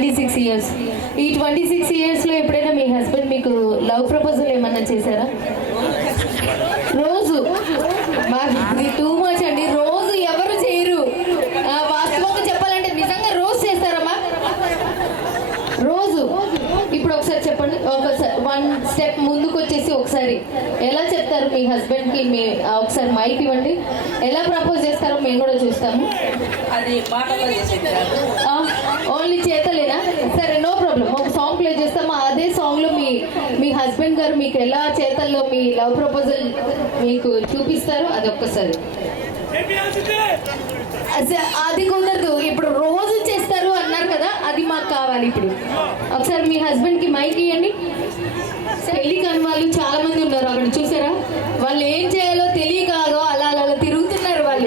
26 years. ఈ 26 yearsలో ఎప్పుడైనా మీ husband మీకు లవ్ ప్రపోజల్ ఏమన్నా చేశారా? రోజు ఇది టూ మచ్ అండి. రోజు ఎవరు చేయరు. వాస్తవంగా చెప్పాలంటే నిజంగా రోజు చేస్తారమ్మా? రోజు. ఇప్పుడు ఒకసారి చెప్పండి, ఒకసారి 1 step ముందుకు వచ్చేసి ఒకసారి ఎలా చెప్తారు మీ హస్బెండ్కి? మీ ఒకసారి మైక్ ఇవ్వండి. ఎలా ప్రపోజ్ చేస్తారో మేము కూడా చూస్తాము. అది ఓన్లీ చేతలేనా? సరే, నో ప్రాబ్లం. ఒక సాంగ్ ప్లే చేస్తాము. అదే సాంగ్లో మీ హస్బెండ్ గారు మీకు ఎలా చేతల్లో మీ లవ్ ప్రపోజల్ మీకు చూపిస్తారు, అది ఒక్కసారి. అది కుదరదు. ఇప్పుడు రోజు చేస్తారు అన్నారు కదా, అది మాకు కావాలి. ఇప్పుడు ఒకసారి మీ హస్బెండ్కి మైక్ ఇవ్వండి. పెళ్లి కాని వాళ్ళు చాలా మంది ఉన్నారు అక్కడ, చూసారా? వాళ్ళు ఏం చేయాలో తెలియక అలా అలా తిరుగుతున్నారు వాళ్ళు.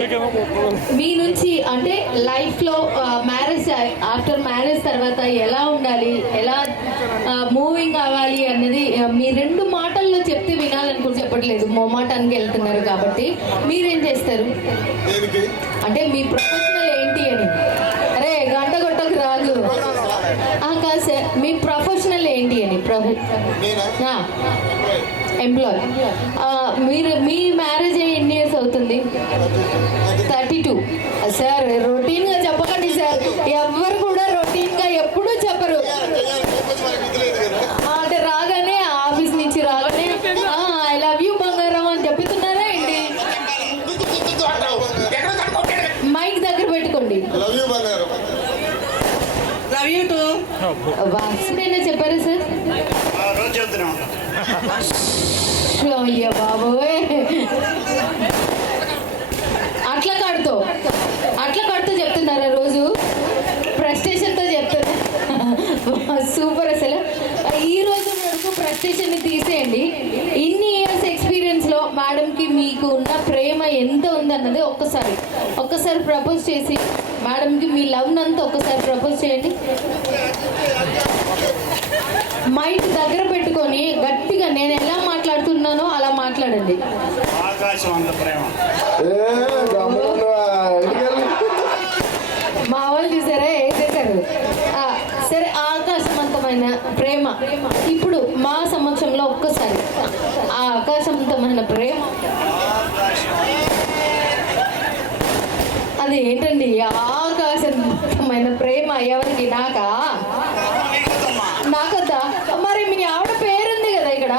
మీ నుంచి అంటే లైఫ్లో మ్యారేజ్, ఆఫ్టర్ మ్యారేజ్ తర్వాత ఎలా ఉండాలి, ఎలా మూవింగ్ అవ్వాలి అన్నది మీ 2 మాటల్లో చెప్తే వినాలనుకుని చెప్పట్లేదు, మొమాటానికి వెళ్తున్నారు కాబట్టి. మీరేం చేస్తారు అంటే మీ ప్రొఫెషనల్ ఏంటి అని? అరే గంట కొట్టకు రాదు కాదు సార్, మీ ప్రొఫెషనల్ ఏంటి అని? ఎంప్లాయ్. మీ మ్యారేజ్ ఎన్ని ఇయర్స్ అవుతుంది? 32. సార్ రొటీన్గా చెప్పకండి సార్, ఎవరు కూడా రొటీన్గా ఎప్పుడూ చెప్పరు. అంటే రాగానే ఆఫీస్ నుంచి రాగానే ఐ లవ్ యూ బంగారం అని చెప్తున్నారా ఏంటి? మైక్ దగ్గర పెట్టుకోండి. వాక్సిడైనా చెప్పారా సార్? అయ్యా బాబోయ్, అట్లా కడుతూ చెప్తున్నారా రోజు? ఫ్రస్ట్రేషన్తో చెప్తున్నా. సూపర్. అసలు ఈ రోజు వరకు ఫ్రస్ట్రేషన్ని తీసేయండి. ఇన్ని ఇయర్స్ ఎక్స్పీరియన్స్లో మేడంకి మీకు ఉన్న ప్రేమ ఎంత ఉందన్నది ఒక్కసారి ప్రపోజ్ చేసి మేడంకి మీ లవ్నంతా ఒక్కసారి ప్రపోజ్ చేయండి. మైక్ దగ్గర పెట్టుకొని గట్టిగా నేను ఎలా మాట్లాడుతున్నానో అలా మాట్లాడండి. మా వాళ్ళు చూసారా వేసేసారు. సరే, ఆకాశవంతమైన ప్రేమ ఇప్పుడు మా సమక్షంలో ఒక్కసారి ఆ ఆకాశవంతమైన ప్రేమ అది ఏంటండి? ఆకాశవంతమైన ప్రేమ ఎవరికి? నాకద్దా? మరి మీ ఆవిడ పేరుంది కదా ఇక్కడ,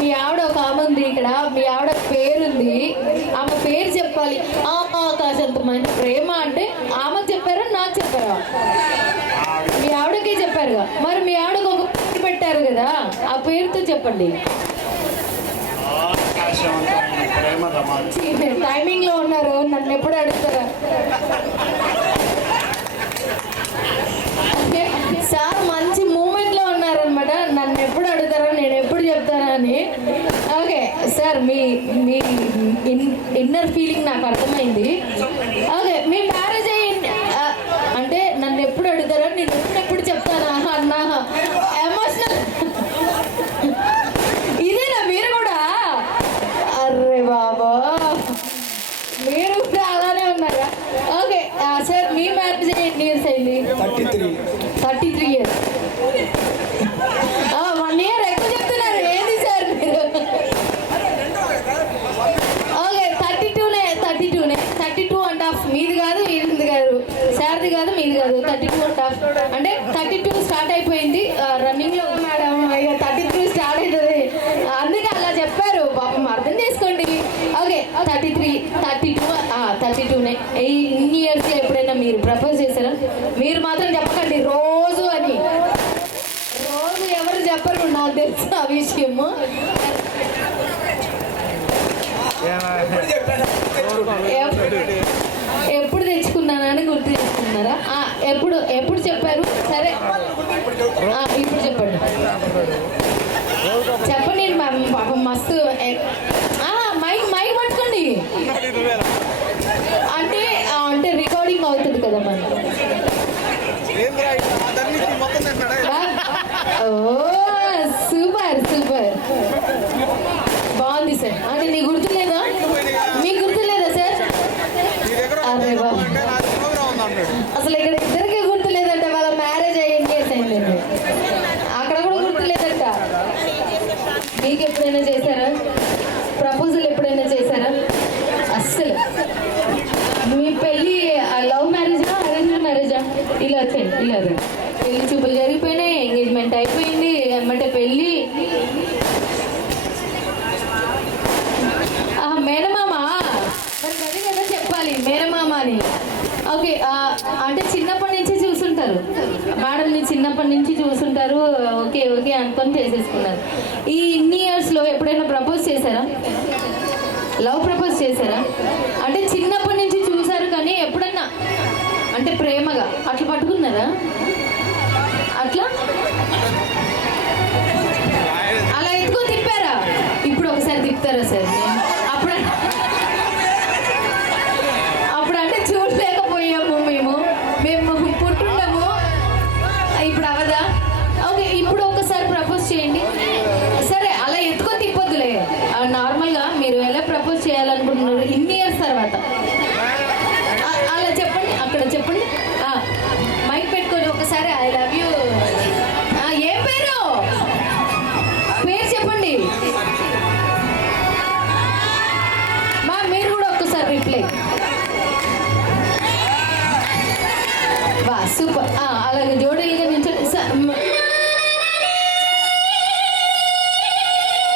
మీ ఆవిడ ఒక ఆమె ఉంది ఇక్కడ, మీ ఆవిడ పేరుంది, ఆమె పేరు చెప్పాలి. ఆకాశవంతమైన ప్రేమ అంటే ఆమెకు చెప్పారా నాకు చెప్పారా? మీ ఆవిడకే చెప్పారుగా. మరి మీ ఆవిడకు ఒక పేరు పెట్టారు కదా, ఆ పేరుతో చెప్పండి. టైమింగ్ లో ఉన్నారు, నన్ను ఎప్పుడు అడుగుతారా? సార్ మంచి మూమెంట్ లో ఉన్నారనమాట, నన్ను ఎప్పుడు అడుగుతారా, నేను ఎప్పుడు చెప్తారా అని. ఓకే సార్, మీ ఇన్నర్ ఫీలింగ్ నాకు అర్థమైంది. ఓకే, మీ మ్యారేజ్ అయ్యింది అంటే నన్ను ఎప్పుడు అడుగుతారా, నేను ఎప్పుడు చెప్తానా అన్న ఎమోషనల్. ఇదేనా మీరు కూడా? అర్రే బాబా, మీరు కూడా అలానే ఉన్నారా? ఓకే సార్, మీ మ్యారేజ్ ఎన్ని ఇయర్స్ అయింది? 33 years. 1 year ఎక్కువ చెప్తున్నారు ఏంటి సార్ మీరు? ఓకే, 32.5. మీది కాదు, ఇది కాదు, సార్ది కాదు, మీది కాదు. 32.5 అంటే 32 స్టార్ట్ అయిపోయింది. రన్నింగ్లో మేడం ఇక 33 స్టార్ట్ అవుతుంది, అందుకే అలా చెప్పారు. పాపం అర్థం చేసుకోండి. ఓకే, 32నే. ఇన్ని ఇయర్స్లో ఎప్పుడైనా మీరు ప్రపోజ్ చేశారా? మీరు మాత్రం చెప్పకండి రోజు అని. రోజు ఎవరు చెప్పరు, నాకు తెలుసు ఆ విషయము. ఎప్పుడు తెచ్చుకున్నానని గుర్తు తెచ్చుకున్నారా? ఎప్పుడు చెప్పారు? సరే, ఇప్పుడు చెప్పండి. చెప్పండి మ్యామ్. పాపం మస్తు మైక్ పట్టుకోండి. అంటే రికార్డింగ్ అవుతుంది కదా మన. ఓ సూపర్ బాగుంది సార్. అంటే నీ గుర్తులేదా? మీకు గుర్తులేదా సార్? అరే బాబు, అసలు ఇక్కడ ఇద్దరికి గుర్తులేదంటే వాళ్ళ మ్యారేజ్ అని. ఓకే, అంటే చిన్నప్పటి నుంచి చూసుంటారు మేడంని, చిన్నప్పటి నుంచి చూసుంటారు. ఓకే ఓకే అనుకొని చేసేసుకున్నారు. ఈ ఇన్ని ఇయర్స్లో ఎప్పుడైనా ప్రపోజ్ చేశారా? లవ్ ప్రపోజ్ చేశారా? అంటే చిన్నప్పటి నుంచి చూసారు కానీ ఎప్పుడన్నా అంటే ప్రేమగా అట్లా పట్టుకున్నారా? అట్లా అలా ఎత్తుకో తిప్పారా? ఇప్పుడు ఒకసారి తిప్పుతారా సార్? అప్పుడు అప్పుడు అంటే చూడలేకపోయాము మేము పుట్టుండము. ఇప్పుడు అవదా? ఓకే, ఇప్పుడు ఒకసారి ప్రపోజ్ చేయండి. సరే, అలా ఎత్తుకో తిప్పొద్దులే. నార్మల్గా మీరు ఎలా ప్రపోజ్ చేయాలనుకుంటున్నారు ఇన్ని ఇయర్స్ తర్వాత? అలా చెప్పండి, అక్కడ చెప్పండి. మైక్ పెట్టుకొని ఒకసారి ఐ లవ్ యూ. ఏం పేరు? పేరు చెప్పండి మా. మీరు కూడా ఒక్కసారి రిప్లై. వా సూపర్. అలాగే జోడీలుగా నిల్చొని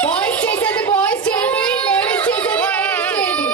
బాయ్స్ చేసేది బాయ్స్ చేయండి, లేడీస్ చేసేది లేడీస్ చేయండి.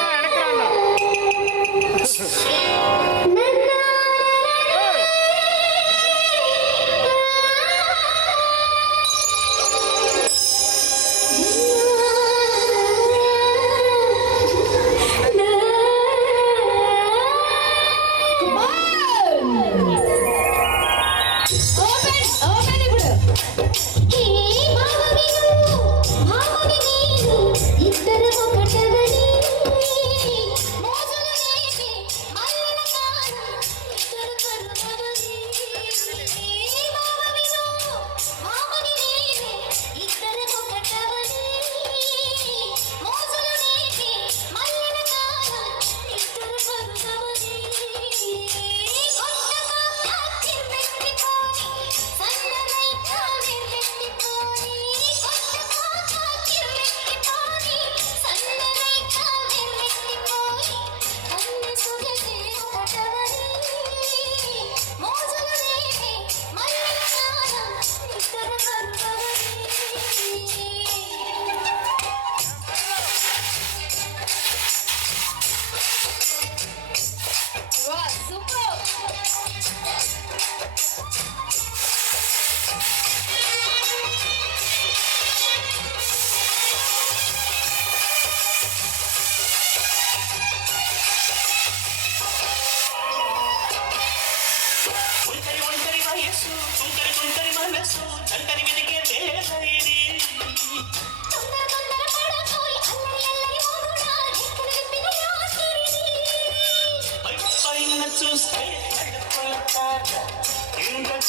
చూస్తే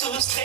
చూస్తే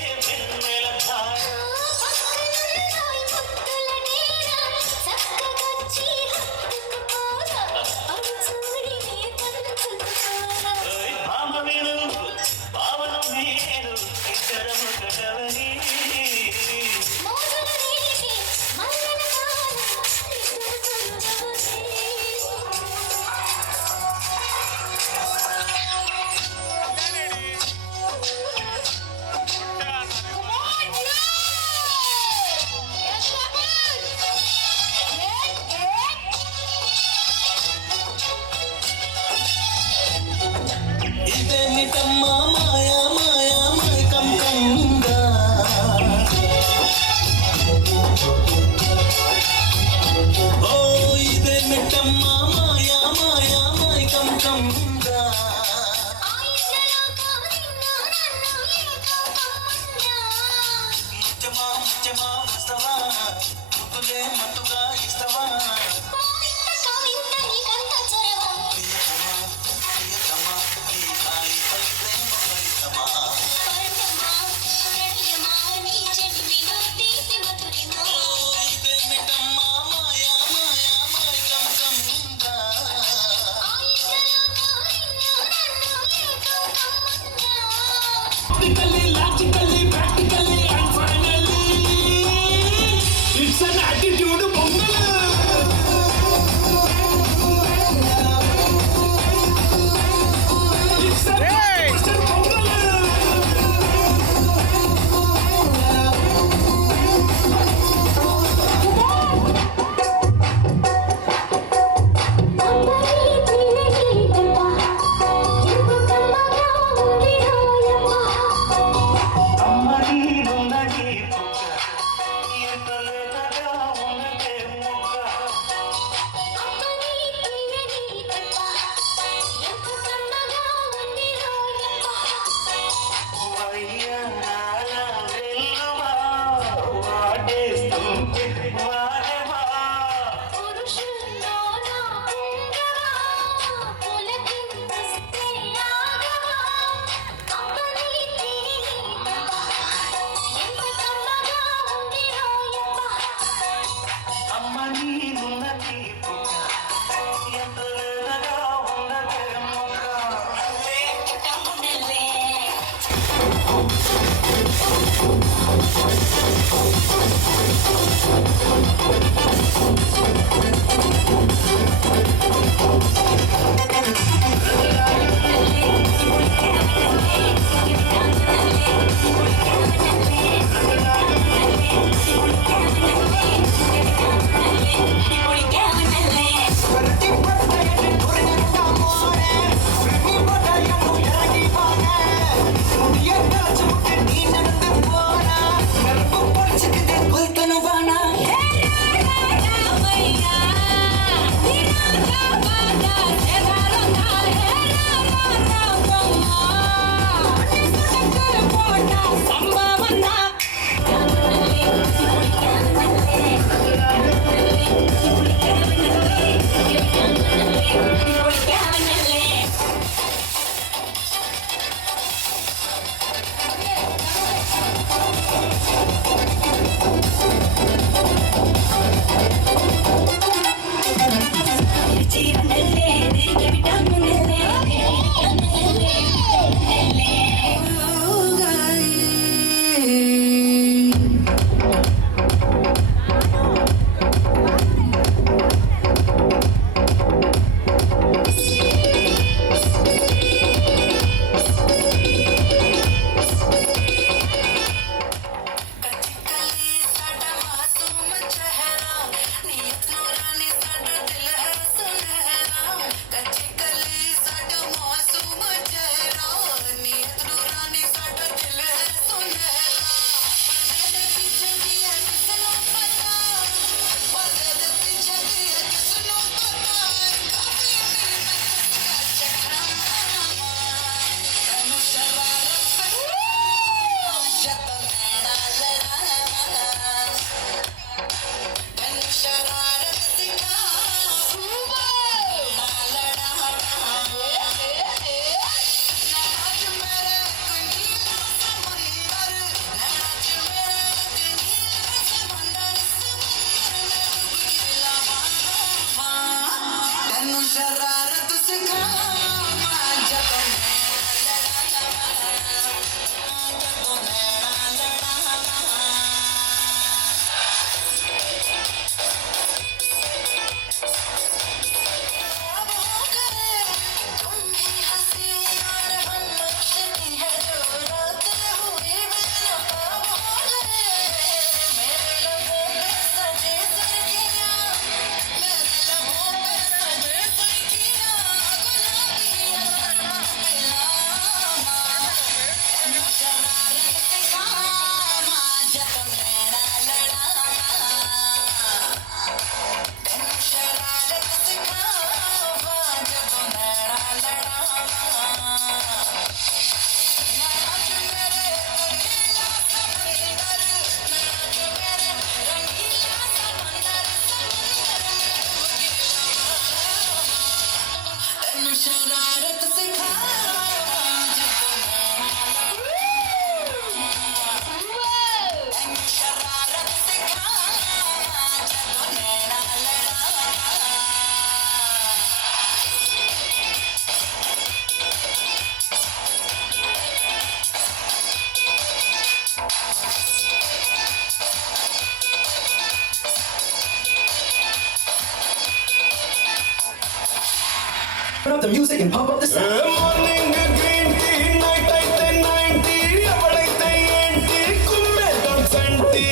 Turn up the music and pump up the sound. Morning green tea, night అయితే 90, ఎవడైతే ఏంటి కుమ్మేద్దాం సంటి.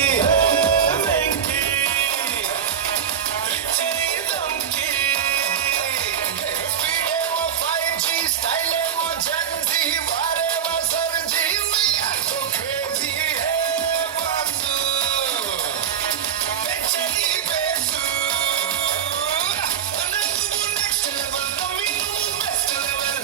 వెంకి, చేద్దాంకి. Speed ఏమో 5G, style ఏమో Gen Z, వారేమో సర్జీ. We are so crazy, hey boss. పెంచని పేసు. నువ్వు next level, నువ్వు best level.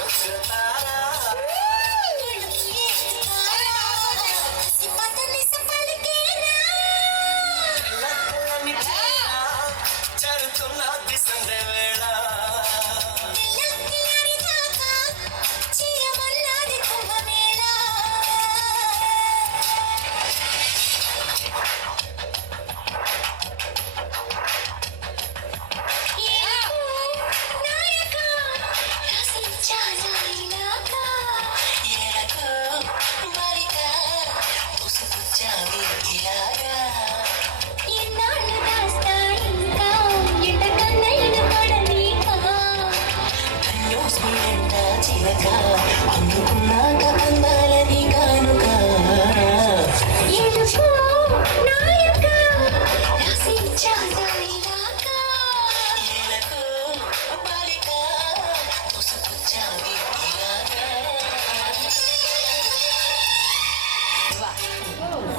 చూస్తారా తెల్లని చీర జరుగుతున్నది సందే వేళ అందుకున్నాక అందాలని కానుక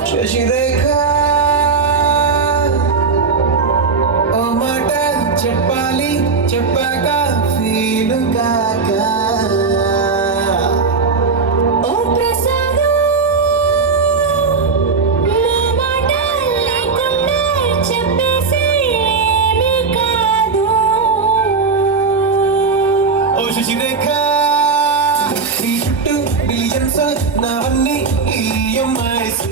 శశిరేఖ ఓ మాట చెప్పాలి చెప్పాక ఫీల్ కాక ఓ శశిరేఖ నీ చుట్టూ బిలియన్స్ నావన్నీ ఈఎంఐస్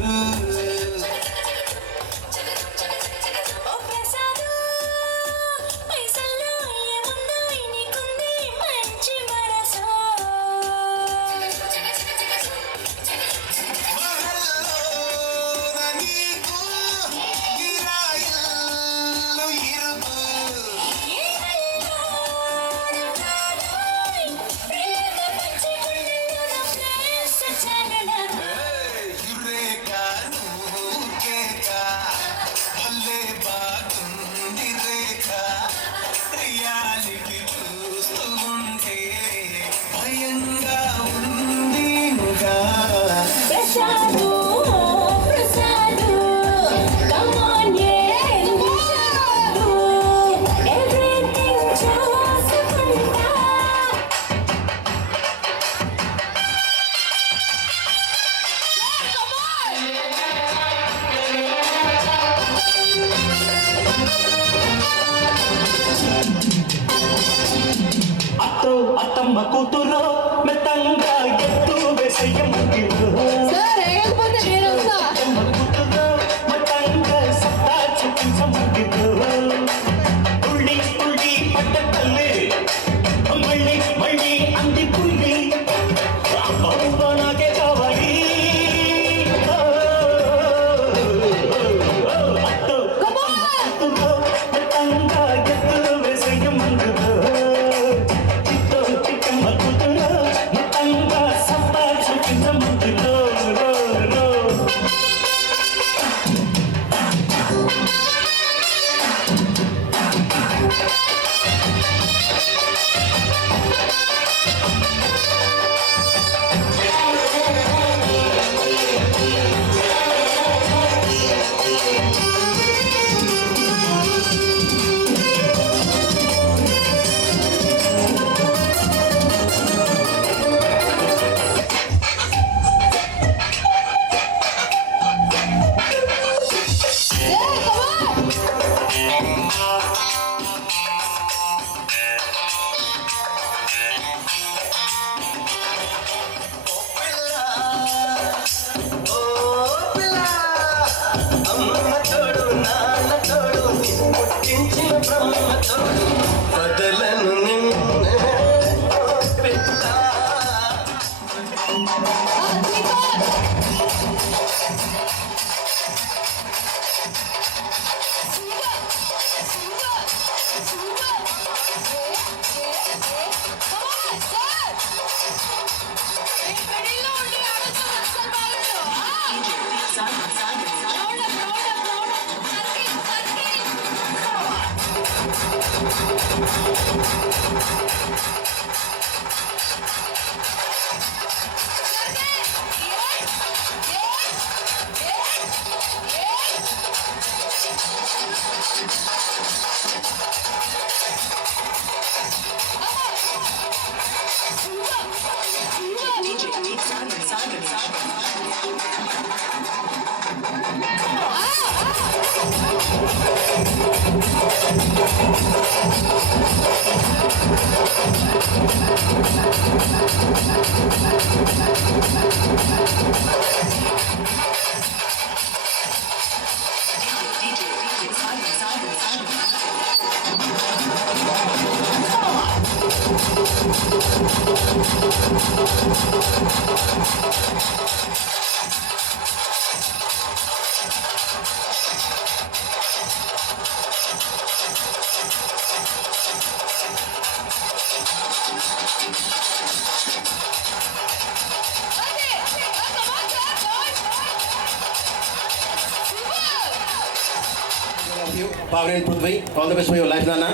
భయంగా ఉంది ఇంకా అత్తో అత్తమ్మ కూతురు మెత్తంగా ఎత్తు వేసేయమంటిరు సార్ వేయకపోతే నేను వస్తా. అత్తమ్మ కూతురు మెత్తంగా సత్తా చూపించమంటిరు ఉళ్ళి ఉళ్ళి పట్ట తల్లి మళ్ళీ మళ్ళీ అంది పుల్లి అబ్బా నాకే కావాలి అత్తో కూతురు మెత్తంగా ఎత్తు వేసేయమంటిరు చిట్టో చిట్టమ్మ కూతురు మొత్తంగా సత్తా చూపించమంటురు Pavleen Prithvi, all the best for your life, Nana,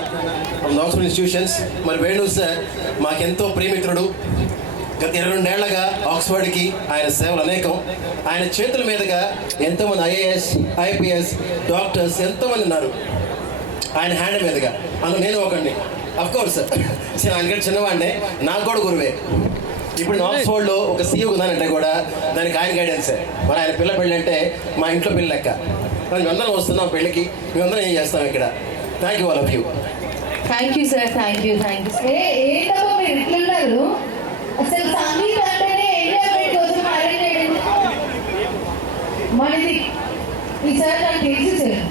from the Oxford Institutions. మరి వేణు సార్ మాకెంతో ప్రేమిత్రుడు. గత 22 ఏళ్లుగా ఆక్స్ఫర్డ్కి ఆయన సేవలు అనేకం. ఆయన చేతుల మీదుగా ఎంతోమంది ఐఏఎస్, ఐపీఎస్, డాక్టర్స్ ఎంతోమంది ఉన్నారు ఆయన హ్యాండ్ మీదుగా. అందులో నేను ఒకడిని. అఫ్కోర్స్ ఆయనకంటే చిన్నవాడినే, నాకు కూడా గురువే. ఇప్పుడు నేను ఆక్స్ఫర్డ్లో ఒక సీఈఓ ఉన్నానంటే కూడా దానికి ఆయన గైడెన్సే. మరి ఆయన పిల్ల పెళ్ళి అంటే మా ఇంట్లో పిల్ల లెక్క. మేమందరం వస్తున్నాం పెళ్ళికి, మేమందరం ఏం చేస్తాం ఇక్కడ. Thank you all of you. Thank you sir, thank you. ఏంటమ్మా మీరు ఇట్లున్నారు? అసలు సంగీత అంటేనే ఎంజాయ్మెంట్ కోసం అరేంజ్ చేయడం మనది. ఈసారి నాకు తెలుసు సార్.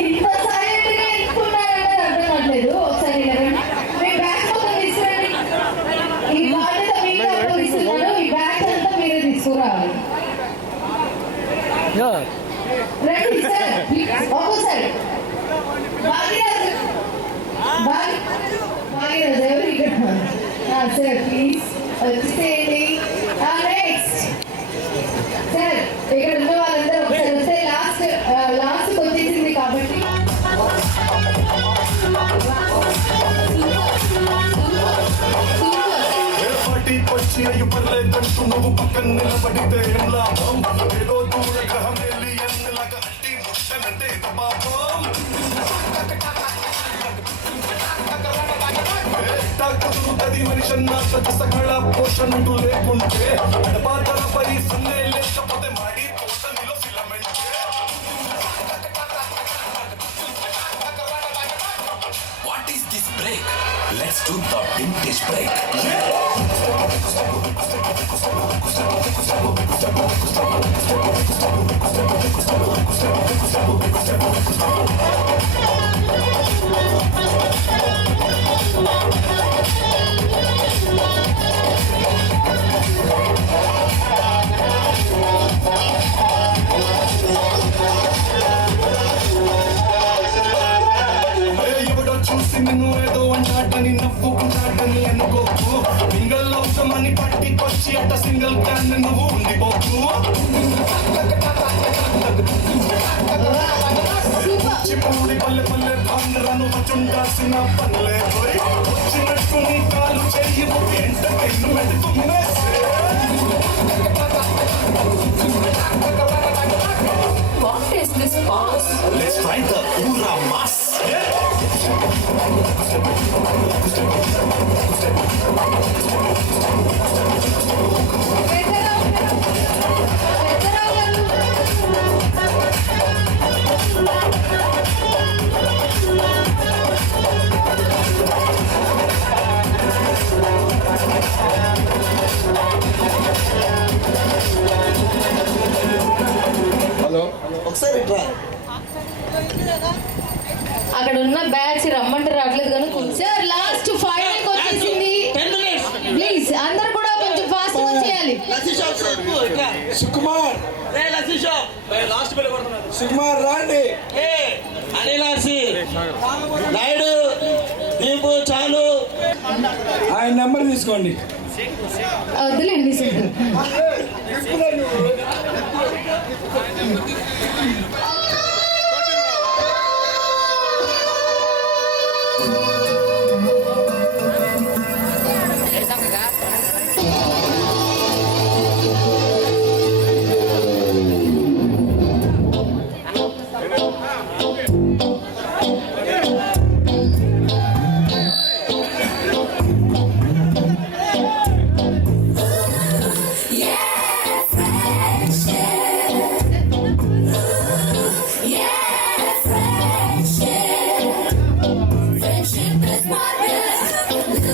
ఇంత సైలెంట్గా ఎంచుకున్నారంటే అర్థం కావట్లేదు. ఒకసారి మీ బ్యాగ్ మొత్తం తీసుకురండి. ఈ బాధ్యత మీకు అప్పగిస్తున్నాను. ఈ బ్యాగ్ అంతా మీరే తీసుకురావాలి. రండి సార్, ఒక్కోసారి భాగ్యరాజు ఎవరు ఇక్కడ? సార్ ప్లీజ్ వచ్చేసేయండి. నెక్స్ట్ సార్, ఇక్కడ ఉన్న వాళ్ళందరూ ఒకసారి వస్తే లాస్ట్ వచ్చేసింది కాబట్టి పచ్చి అయ్యి పర్లేదంటూ నువ్వు పక్కన నిలబడితే ఏం లాభం? ఏదో దూర గ్రహం వెళ్ళి ఎన్నలాగా అట్టి ముట్టనంటే పాపం. కుదురుతుంది మనిషి అన్నాక సకల పోషణుడు లేకుంటే పాతలపై సన్నే లేకపోతే మాడి పోతనిలో filament. What is this break? Let's do the vintage break. ఎవడో చూసి నిన్ను ఏదో అంటాడని నవ్వుకుంటాడని అనుకోకు. సింగల్ అవుతామని పట్టికొచ్చి అట్ట సింగిల్ క్యాన్ నువ్వు ఉండిపోకు. చిప్పూడి పల్లె పల్లె భాండ్రను వచ్చుండాల్సిన పల్లె పోయి వచ్చినట్టు నీ కాలు చెయ్యి entertainment తుమ్మేసే. What is this pause? Let's try the Ura Mas. అక్కడ ఉన్న బ్యాచ్ రమ్మంటే రావట్లేదు కనుక సార్ లాస్ట్ ఫైనల్ వచ్చేసింది. ప్లీజ్ అందరు కూడా కొంచెం ఫాస్ట్ చేయాలి. సుకుమార్ రాండి. అనిలాసి నాయుడు నీకు చాలు. ఆయన నెంబర్ తీసుకోండి. వద్దులేండి సార్.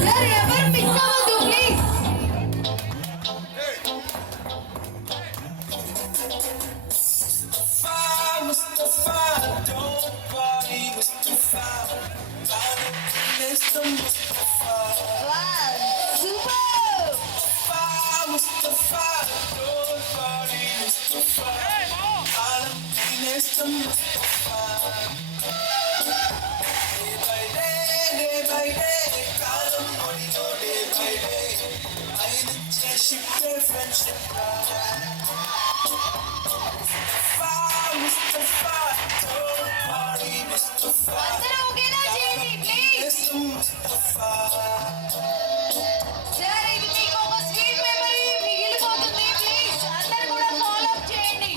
సార్ ఎవరు మిస్ అవ్వద్దు ప్లీజ్. సూపర్. అందరూ ఒకేలా చేయండి ప్లీజ్. సార్ ఇది మీకు ఒక స్వీట్ మెమరీ మిగిలిపోతుంది. ప్లీజ్ అందరూ కూడా ఫాలో అప్ చేయండి.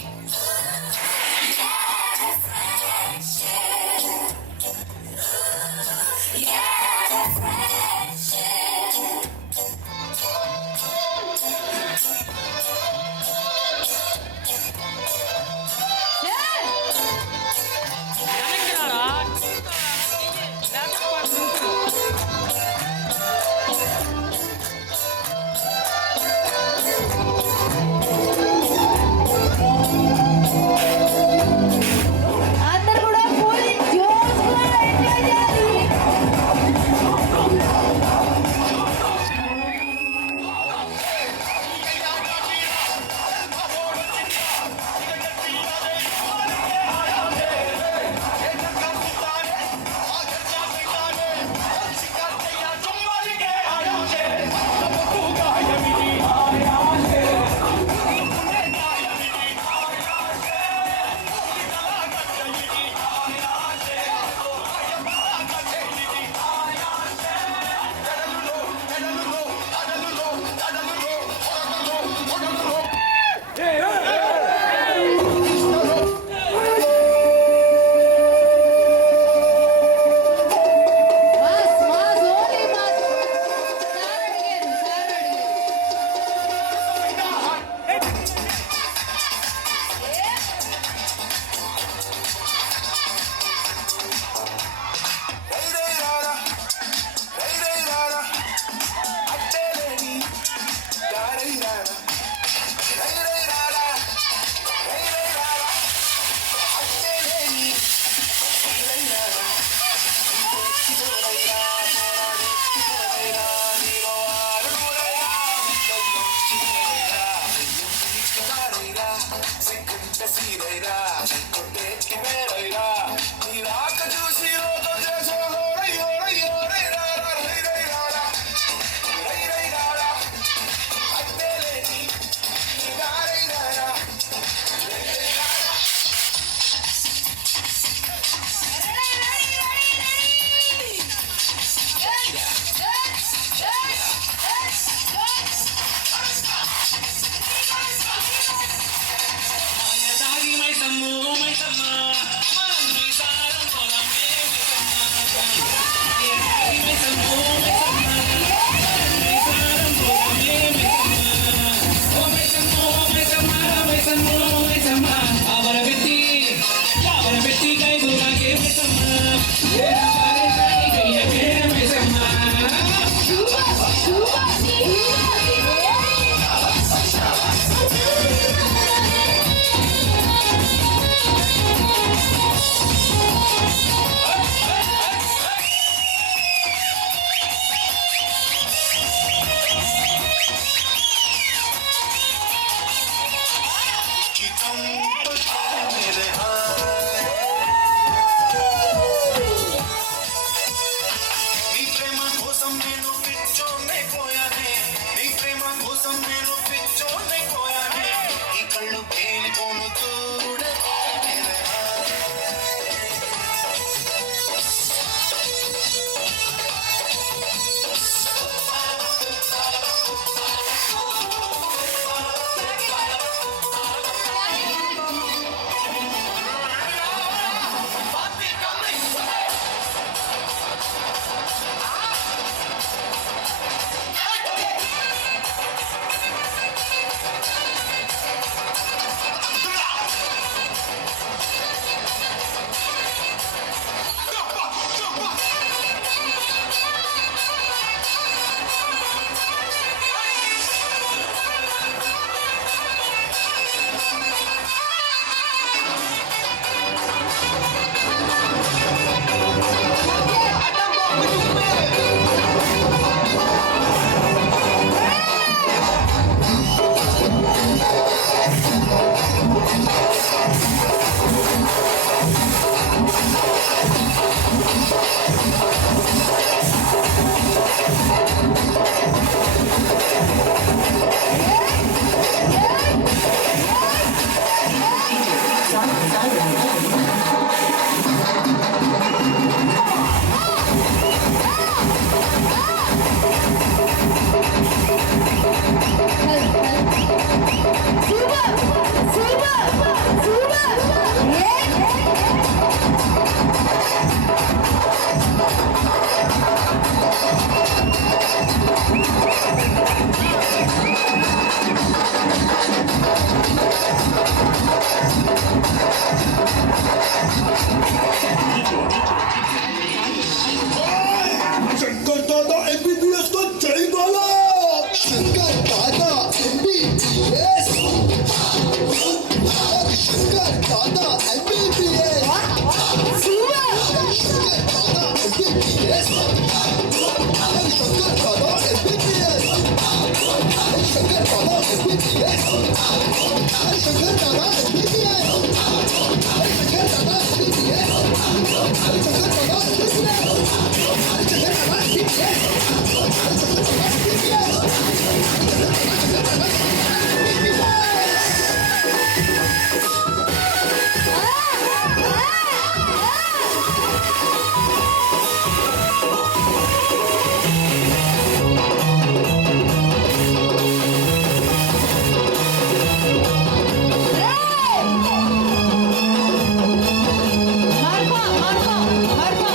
మార్పా మార్పా మార్పా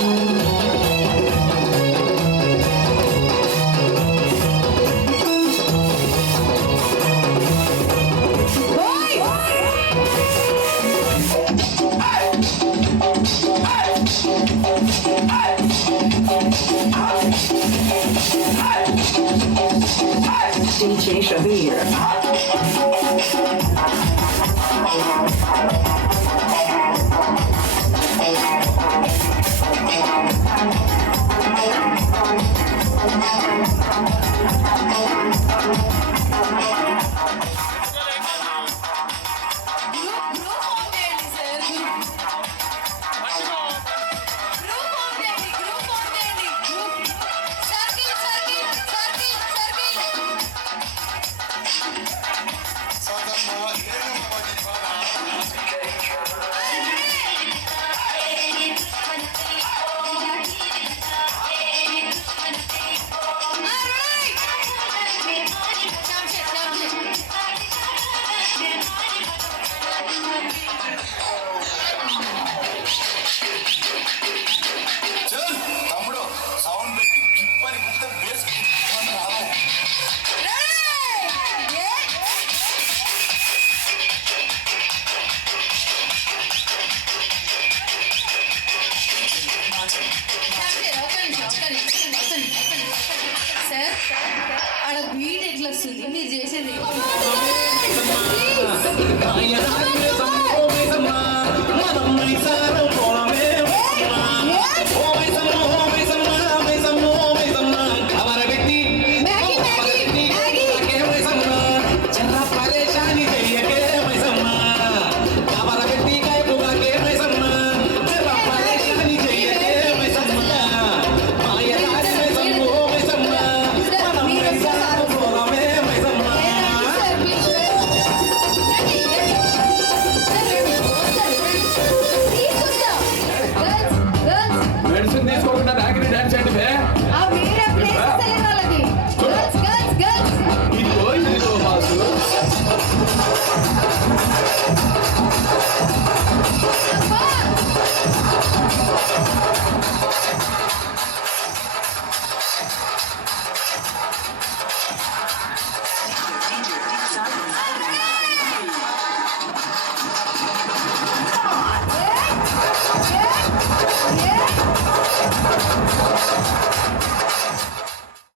DJ Shabir. చల్ తమ్ముడు సౌండ్ పెట్టి కిప్పని గుర్త బేస్ సార్ ఆడ బీట్ ఎట్లా వస్తుంది మీరు చేసేది మనం